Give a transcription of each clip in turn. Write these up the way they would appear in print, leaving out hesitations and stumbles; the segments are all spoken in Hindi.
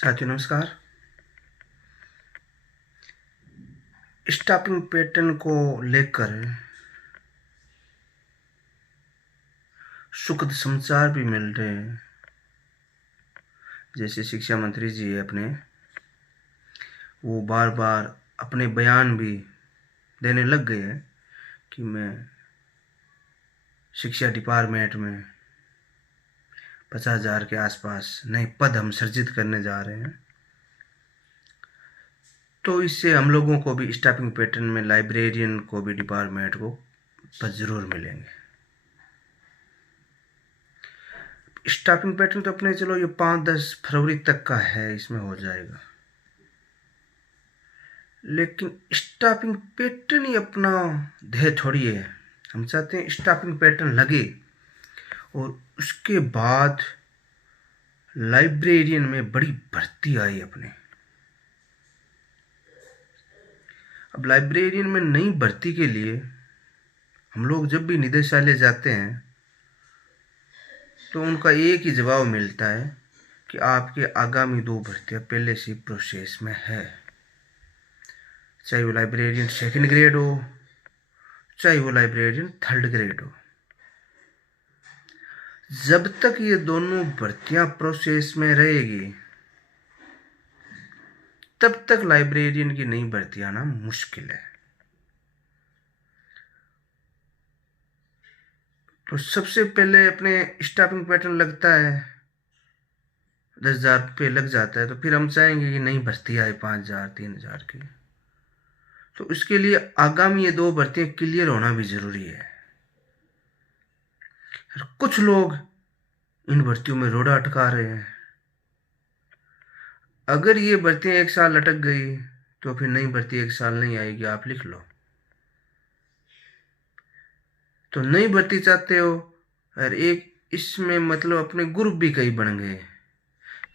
साथियों नमस्कार। स्टाफिंग पैटर्न को लेकर सुखद समाचार भी मिल रहे हैं। जैसे शिक्षा मंत्री जी अपने वो बार बार अपने बयान भी देने लग गए हैं कि मैं शिक्षा डिपार्टमेंट में 50,000 के आसपास नए पद हम सृजित करने जा रहे हैं। तो इससे हम लोगों को भी स्टाफिंग पैटर्न में लाइब्रेरियन को भी डिपार्टमेंट को पद जरूर मिलेंगे। स्टाफिंग पैटर्न तो अपने चलो ये 5-10 फरवरी तक का है, इसमें हो जाएगा। लेकिन स्टाफिंग पैटर्न ही अपना ध्येय थोड़ी है। हम चाहते हैं स्टाफिंग पैटर्न लगे और उसके बाद लाइब्रेरियन में बड़ी भर्ती आई अपने। अब लाइब्रेरियन में नई भर्ती के लिए हम लोग जब भी निदेशालय जाते हैं तो उनका एक ही जवाब मिलता है कि आपके आगामी 2 भर्तियां पहले से प्रोसेस में है, चाहे वो लाइब्रेरियन 2nd ग्रेड हो, चाहे वो लाइब्रेरियन 3rd ग्रेड हो। जब तक ये दोनों भर्तियां प्रोसेस में रहेगी तब तक लाइब्रेरियन की नई भर्ती आना मुश्किल है। तो सबसे पहले अपने स्टाफिंग पैटर्न लगता है 10,000 पे लग जाता है, तो फिर हम चाहेंगे कि नई भर्ती आए 5,000 3,000 की। तो इसके लिए आगामी ये 2 भर्तियां क्लियर होना भी जरूरी है। कुछ लोग इन भर्तियों में रोड़ा अटका रहे हैं। अगर ये भर्तियां 1 साल लटक गई तो फिर नई भर्ती 1 साल नहीं आएगी, आप लिख लो। तो नई भर्ती चाहते हो और एक इसमें मतलब अपने ग्रुप भी कई बन गए।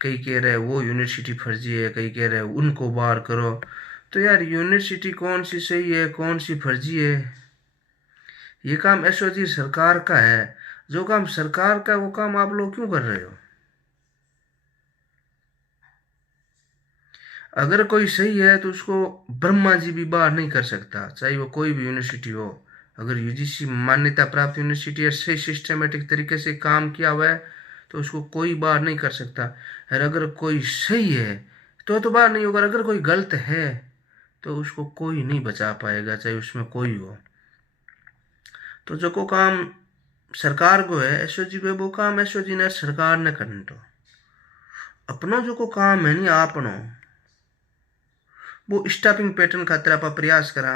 कई कह रहे वो यूनिवर्सिटी फर्जी है, कई कह रहे उनको बाहर करो। तो यार यूनिवर्सिटी कौन सी सही है कौन सी फर्जी है, ये काम एसओजी सरकार का है। जो काम सरकार का वो काम आप लोग क्यों कर रहे हो? अगर कोई सही है तो उसको ब्रह्मा जी भी बाहर नहीं कर सकता, चाहे वो कोई भी यूनिवर्सिटी हो। अगर यूजीसी मान्यता प्राप्त यूनिवर्सिटी है, सही सिस्टमेटिक तरीके से काम किया हुआ है, तो उसको कोई बाहर नहीं कर सकता। और अगर कोई सही है तो बाहर नहीं होगा। अगर कोई गलत है तो उसको कोई नहीं बचा पाएगा, चाहे उसमें कोई हो। तो जो को काम सरकार को है एसओजी को, वो काम एसओजी ने सरकार ने करने दो। अपनो जो को काम है नहीं आपनो, वो स्टाफिंग पैटर्न खातिर आप प्रयास करा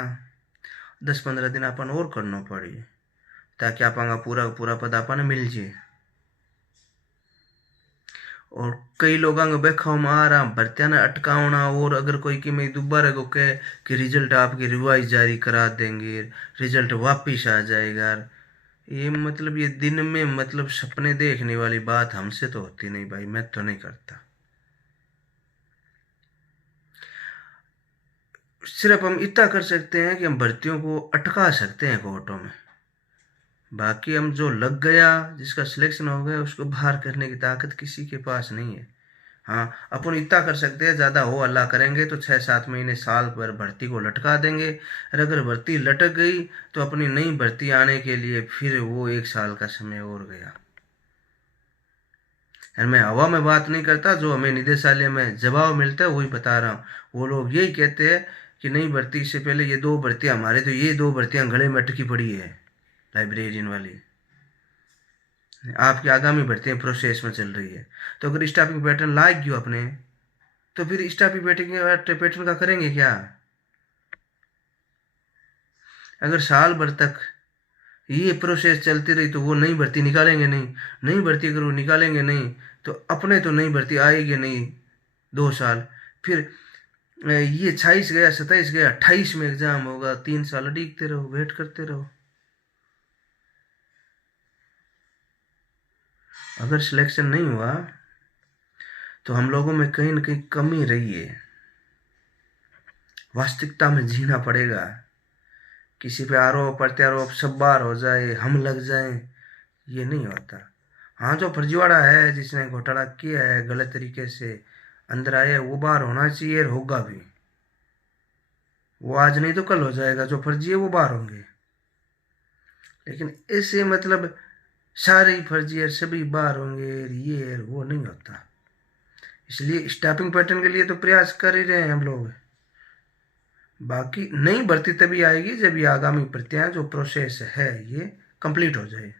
10-15 दिन अपन और करना पड़ी, ताकि आपका पूरा पूरा पद अपन मिल जाए। और कई लोगों बैखा आ रहा भर्तियां ने अटकावना, और अगर कोई कि मैं दोबारा को कहे कि रिजल्ट आपकी रिवाइज जारी करा देंगे, रिजल्ट वापिस आ जाएगा, ये मतलब ये दिन में मतलब सपने देखने वाली बात हमसे तो होती नहीं भाई, मैं तो नहीं करता। सिर्फ हम इतना कर सकते हैं कि हम भर्तियों को अटका सकते हैं कोर्टों में। बाकी हम जो लग गया जिसका सिलेक्शन हो गया उसको बाहर करने की ताकत किसी के पास नहीं है। हाँ, अपन इतना कर सकते हैं, ज़्यादा हो अल्लाह करेंगे तो 6-7 महीने साल भर भर्ती को लटका देंगे। और अगर भर्ती लटक गई तो अपनी नई भर्ती आने के लिए फिर वो 1 साल का समय और गया। और मैं हवा में बात नहीं करता, जो हमें निदेशालय में जवाब मिलता है वही बता रहा हूँ। वो लोग यही कहते हैं कि नई भर्ती से पहले ये 2 भर्तियाँ हमारे, तो ये 2 भर्तियाँ गले में अटकी पड़ी है लाइब्रेरियन वाली। आपकी आगामी भर्तियां प्रोसेस में चल रही है। तो अगर स्टाफिंग पैटर्न लाग गयो अपने, तो फिर स्टाफिंग पैटर्न का करेंगे क्या? अगर साल भर तक ये प्रोसेस चलती रही तो वो नई भर्ती निकालेंगे नहीं। नई भर्ती अगर वो निकालेंगे नहीं तो अपने तो नई भर्ती आएगी नहीं 2 साल। फिर ये 26 गया 27 गया 28 में एग्जाम होगा, 3 साल अड़ीगते रहो, वेट करते रहो। अगर सिलेक्शन नहीं हुआ तो हम लोगों में कहीं ना कहीं कमी रही है। वास्तविकता में जीना पड़ेगा। किसी पे आरोप प्रत्यारोप सब बार हो जाए, हम लग जाए, ये नहीं होता। हाँ, जो फर्जीवाड़ा है जिसने घोटाला किया है गलत तरीके से अंदर आया है वो बाहर होना चाहिए और होगा भी। वो आज नहीं तो कल हो जाएगा, जो फर्जी है वो बाहर होंगे। लेकिन ऐसे मतलब सारे ही फर्जी है, सभी बाहर होंगे, ये है वो नहीं होता। इसलिए स्टाफिंग पैटर्न के लिए तो प्रयास कर ही रहे हैं हम लोग। बाकी नई भर्ती तभी आएगी जब ये आगामी भर्तियां जो प्रोसेस है ये कंप्लीट हो जाए।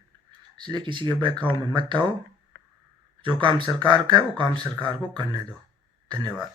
इसलिए किसी के बहकावे में मत आओ। जो काम सरकार का है वो काम सरकार को करने दो। धन्यवाद।